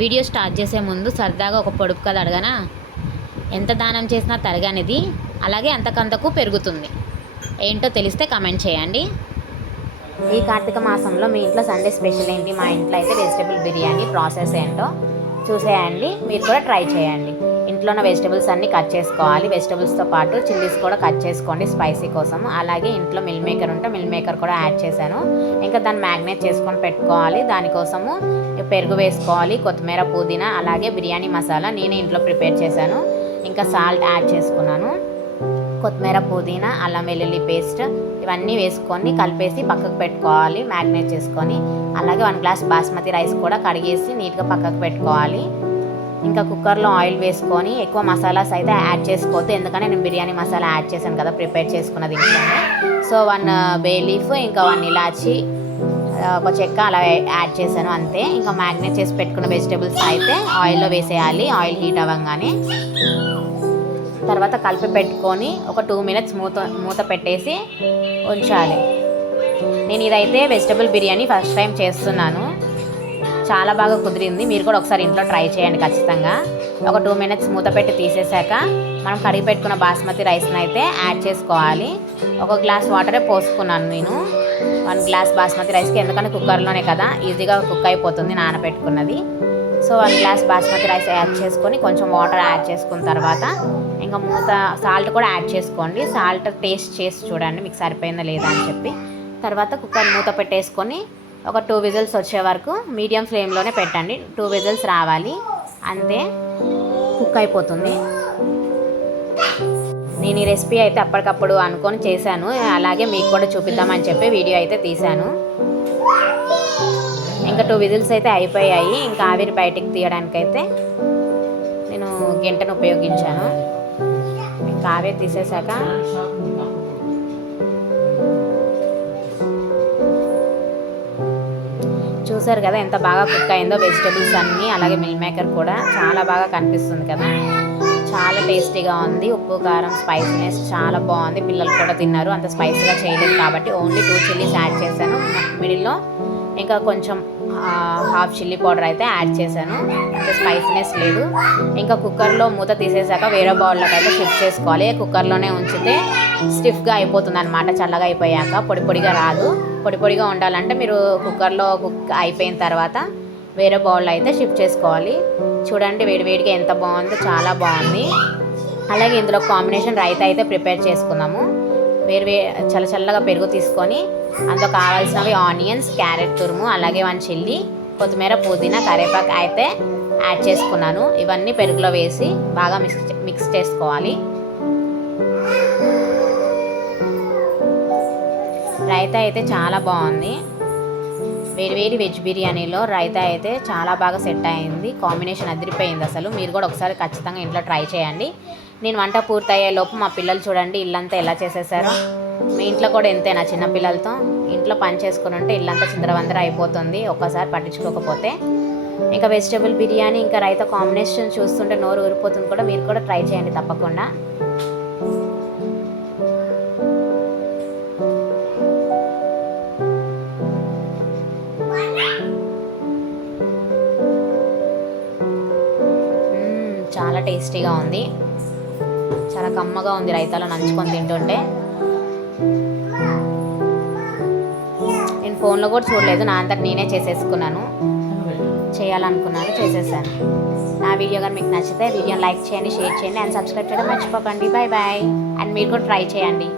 Video start చేసే ముందు సరదాగా ఒక పొడుపు కథ అడగనా? ఎంత దానం చేసినా తరగనిది, అలాగే అంతకంతకు పెరుగుతుంది. ఏంటో తెలిస్తే కమెంట్ చేయండి. ఈ కార్తీక మాసంలో మీ ఇంట్లో సండే స్పెషల్ ఏంటి? మా ఇంట్లో అయితే వెజిటేబుల్ బిర్యానీ. ప్రాసెస్ ఏంటో చూసేయండి, మీరు కూడా ట్రై చేయండి. ఇంట్లో ఉన్న వెజిటేబుల్స్ అన్నీ కట్ చేసుకోవాలి. వెజిటేబుల్స్తో పాటు చిల్లీస్ కూడా కట్ చేసుకోండి స్పైసీ కోసం. అలాగే ఇంట్లో మిల్ మేకర్ ఉంటే మిల్ మేకర్ కూడా యాడ్ చేశాను. ఇంకా దాన్ని మ్యాగ్నేట్ చేసుకొని పెట్టుకోవాలి. దానికోసము పెరుగు వేసుకోవాలి, కొత్తిమీర, పుదీనా, అలాగే బిర్యానీ మసాలా నేనే ఇంట్లో ప్రిపేర్ చేశాను. ఇంకా సాల్ట్ యాడ్ చేసుకున్నాను. కొత్తిమీర, పుదీనా, అల్లం వెల్లుల్లి పేస్ట్ ఇవన్నీ వేసుకొని కలిపేసి పక్కకు పెట్టుకోవాలి మ్యాగ్నేట్ చేసుకొని. అలాగే 1 గ్లాస్ బాస్మతి రైస్ కూడా కడిగేసి నీట్గా పక్కకు పెట్టుకోవాలి. ఇంకా కుక్కర్లో ఆయిల్ వేసుకొని ఎక్కువ మసాలాస్ అయితే యాడ్ చేసుకోవద్దు, ఎందుకంటే నేను బిర్యానీ మసాలా యాడ్ చేశాను కదా ప్రిపేర్ చేసుకున్నది ఇంట్లోనే. సో 1 బే లీఫ్, ఇంకా 1 ఇలాచి, ఒక చెక్క అలా యాడ్ చేశాను అంతే. ఇంకా మ్యాగ్నేట్ చేసి పెట్టుకున్న వెజిటేబుల్స్ అయితే ఆయిల్లో వేసేయాలి. ఆయిల్ హీట్ అవ్వగానే తర్వాత కలిపి పెట్టుకొని ఒక 2 మినిట్స్ మూత పెట్టేసి ఉంచాలి. నేను ఇదైతే వెజిటేబుల్ బిర్యానీ ఫస్ట్ టైం చేస్తున్నాను, చాలా బాగా కుదిరింది. మీరు కూడా ఒకసారి ఇంట్లో ట్రై చేయండి ఖచ్చితంగా. ఒక 2 మినిట్స్ మూత పెట్టి తీసేసాక మనం కడిగి పెట్టుకున్న బాస్మతి రైస్ని అయితే యాడ్ చేసుకోవాలి. 1 గ్లాస్ వాటరే పోసుకున్నాను నేను 1 గ్లాస్ బాస్మతి రైస్కి, ఎందుకంటే కుక్కర్లోనే కదా ఈజీగా కుక్ అయిపోతుంది నానబెట్టుకున్నది. So 1 glass basmati rice add చేసుకొని కొంచెం వాటర్ యాడ్ చేసుకున్న తర్వాత ఇంకా సాల్ట్ కూడా యాడ్ చేసుకోండి. సాల్ట్ టేస్ట్ చేసి చూడండి మీకు సరిపోయిందా లేదా అని చెప్పి. తర్వాత కుక్కర్ మూత పెట్టేసుకొని ఒక 2 విజిల్స్ వచ్చే వరకు మీడియం ఫ్లేమ్లోనే పెట్టండి. 2 విజిల్స్ రావాలి, అంతే కుక్ అయిపోతుంది. నేను ఈ రెసిపీ అయితే అప్పటికప్పుడు అనుకొని చేశాను, అలాగే మీకు కూడా చూపిద్దామని చెప్పి వీడియో అయితే తీశాను. ఇంకా 2 విజిల్స్ అయితే అయిపోయాయి. ఇంకా ఆవిరి బయటికి తీయడానికైతే నేను గంటను ఉపయోగించాను. ఇంకా ఆవిరి తీసేసాక చూసారు కదా ఎంత బాగా కుక్ అయిందో వెజిటేబుల్స్ అన్నీ, అలాగే మిల్ మేకర్ కూడా చాలా బాగా కనిపిస్తుంది కదా. చాలా టేస్టీగా ఉంది. ఉప్పు, కారం, స్పైసీనెస్ చాలా బాగుంది. పిల్లలు కూడా తిన్నారు, అంత స్పైసీగా చేయలేదు కాబట్టి ఓన్లీ 2 చిల్లీస్ యాడ్ చేశాను మిడిల్లో. ఇంకా కొంచెం హాఫ్ చిల్లీ పౌడర్ అయితే యాడ్ చేశాను, అంత స్పైసీనెస్ లేదు. ఇంకా కుక్కర్లో మూత తీసేసాక వేరే బౌల్లోకి అయితే షిఫ్ట్ చేసుకోవాలి. కుక్కర్లోనే ఉంచితే స్టిఫ్గా అయిపోతుంది అనమాట. చల్లగా అయిపోయాక పొడి పొడిగా రాదు. పొడి పొడిగా ఉండాలంటే మీరు కుక్కర్లో కుక్ అయిపోయిన తర్వాత వేరే బౌల్లో అయితే షిఫ్ట్ చేసుకోవాలి. చూడండి వేడివేడిగా ఎంత బాగుందో, చాలా బాగుంది. అలాగే ఇందులో కాంబినేషన్ రైతా అయితే ప్రిపేర్ చేసుకుందాము. చల్లగా పెరుగు తీసుకొని అందులో కావాల్సినవి ఆనియన్స్, క్యారెట్ తురుము, అలాగే 1 చిల్లీ, కొత్తిమీర, పుదీనా, కరివేపాకు అయితే యాడ్ చేసుకున్నాను. ఇవన్నీ పెరుగులో వేసి బాగా మిక్స్ చేసుకోవాలి. రైతా అయితే చాలా బాగుంది. వేడివేడి వెజ్ బిర్యానీలో రైతా అయితే చాలా బాగా సెట్ అయింది. కాంబినేషన్ అదిరిపోయింది అసలు. మీరు కూడా ఒకసారి ఖచ్చితంగా ఇంట్లో ట్రై చేయండి. నేను వంట పూర్తయ్యే లోపు మా పిల్లలు చూడండి ఇల్లంతా ఎలా చేసేసారో. మీ ఇంట్లో కూడా ఎంతేనా చిన్నపిల్లలతో ఇంట్లో పని చేసుకుని ఉంటే ఇల్లంతా చిందరవందర అయిపోతుంది ఒక్కసారి పట్టించుకోకపోతే. ఇంకా వెజిటేబుల్ బిర్యానీ ఇంకా రైతా కాంబినేషన్ చూస్తుంటే నోరు ఊరిపోతుంది కూడా. మీరు కూడా ట్రై చేయండి తప్పకుండా. చాలా టేస్టీగా ఉంది, చాలా కమ్మగా ఉంది. రైతాలో నంచుకొని తింటుంటే నేను ఫోన్లో కూడా చూడలేదు, నా అంతటి నేనే చేసేసుకున్నాను. చేయాలనుకున్నాను, చేసేసాను. నా వీడియో కానీ మీకు నచ్చితే వీడియోని లైక్ చేయండి, షేర్ చేయండి అండ్ సబ్స్క్రైబ్ చేయడం మర్చిపోకండి. Bye bye. అండ్ మీరు కూడా ట్రై చేయండి.